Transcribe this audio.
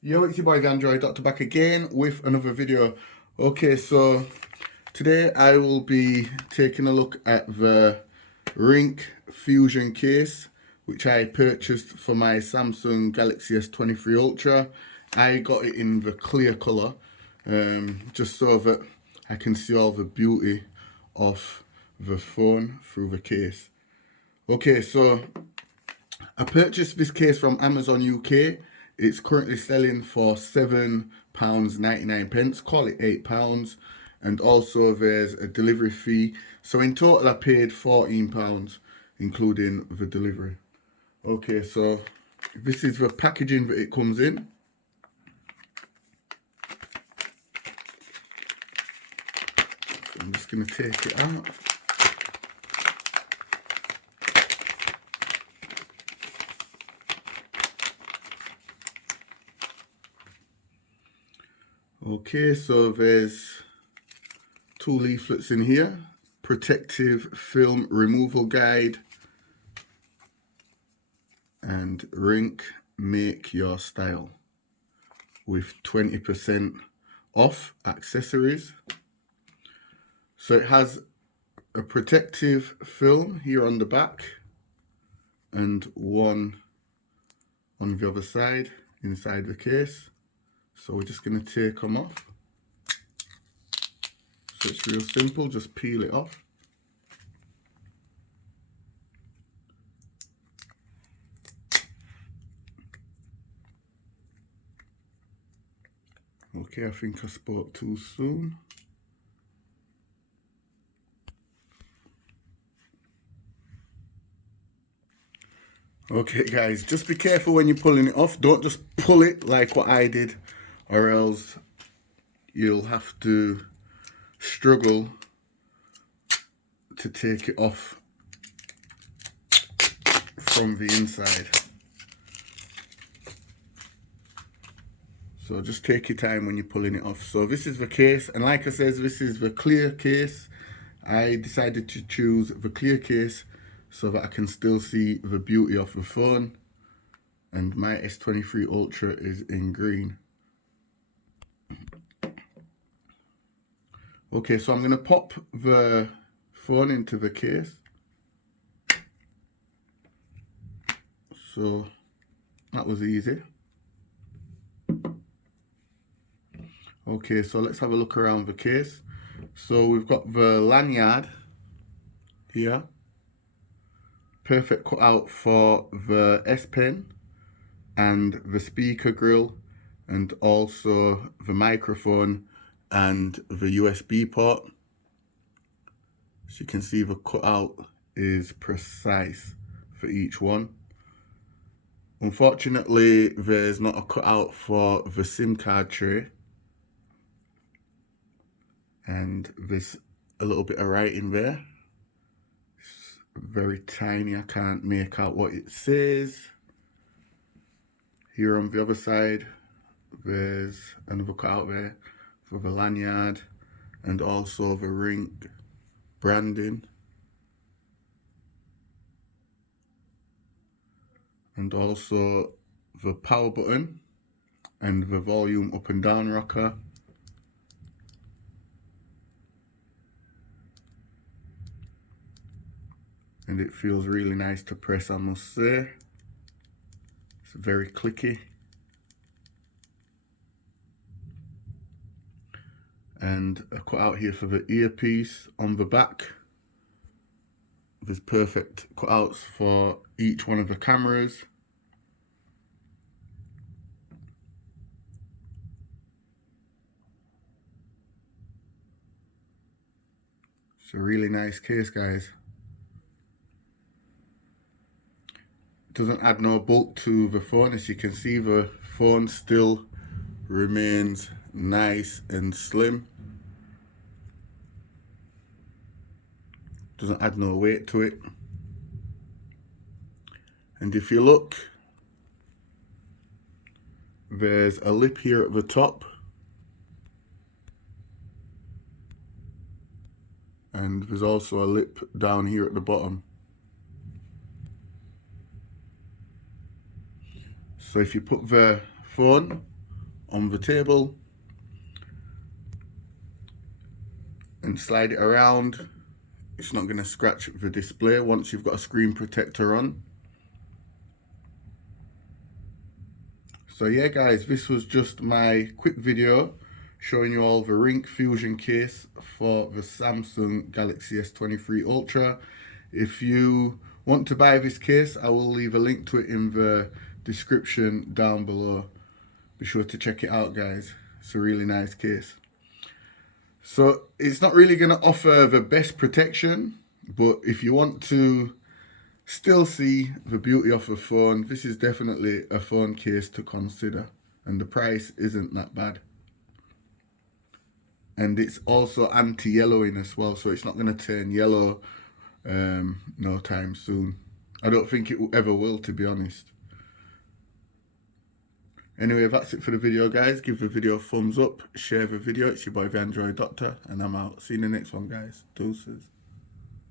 Yo, it's your boy the Android Doctor back again with another video. Okay, so today I will be taking a look at the Ringke Fusion case, which I purchased for my Samsung Galaxy S23 Ultra. I got it in the clear colour, just so that I can see all the beauty of the phone through the case. Okay, so I purchased this case from Amazon UK. It's currently selling for £7.99, call it £8. And also there's a delivery fee. So in total I paid £14, including the delivery. Okay, so this is the packaging that it comes in. So I'm just going to take it out. Okay, so there's two leaflets in here. Protective film removal guide and Ringke make your style with 20% off accessories. So it has a protective film here on the back and one on the other side inside the case. So we're just going to take them off. So it's real simple, just peel it off. Okay, I think I spoke too soon. Okay guys, just be careful when you're pulling it off. Don't just pull it like what I did, or else you'll have to struggle to take it off from the inside. So just take your time when you're pulling it off. So this is the case, and like I said, this is the clear case. I decided to choose the clear case so that I can still see the beauty of the phone. And my S23 Ultra is in green. Okay, so I'm going to pop the phone into the case. So that was easy. Okay, so let's have a look around the case. So we've got the lanyard here. Perfect cutout for the S Pen and the speaker grill, and also the microphone and the USB port. As you can see, the cutout is precise for each one. Unfortunately, there's not a cutout for the SIM card tray, and there's a little bit of writing there. It's very tiny, I can't make out what it says. Here on the other side, there's another cutout there for the lanyard and also the Ringke branding. And also the power button and the volume up and down rocker. And it feels really nice to press, I must say. It's very clicky. And a cutout here for the earpiece on the back. There's perfect cutouts for each one of the cameras. It's a really nice case, guys. It doesn't add no bulk to the phone. As you can see, the phone still remains nice and slim. Doesn't add no weight to it. And if you look, there's a lip here at the top, and there's also a lip down here at the bottom. So if you put the phone on the table and slide it around. It's not going to scratch the display once you've got a screen protector on. So yeah guys, this was just my quick video showing you all the Ringke Fusion case for the Samsung Galaxy S23 Ultra. If you want to buy this case, I will leave a link to it in the description down below. Be sure to check it out guys, it's a really nice case. So it's not really going to offer the best protection, but if you want to still see the beauty of a phone, this is definitely a phone case to consider, and the price isn't that bad. And it's also anti-yellowing as well, so it's not going to turn yellow no time soon. I don't think it ever will, to be honest. Anyway, that's it for the video guys. Give the video a thumbs up, share the video. It's your boy the Android Doctor, and I'm out. See you in the next one guys. Deuces.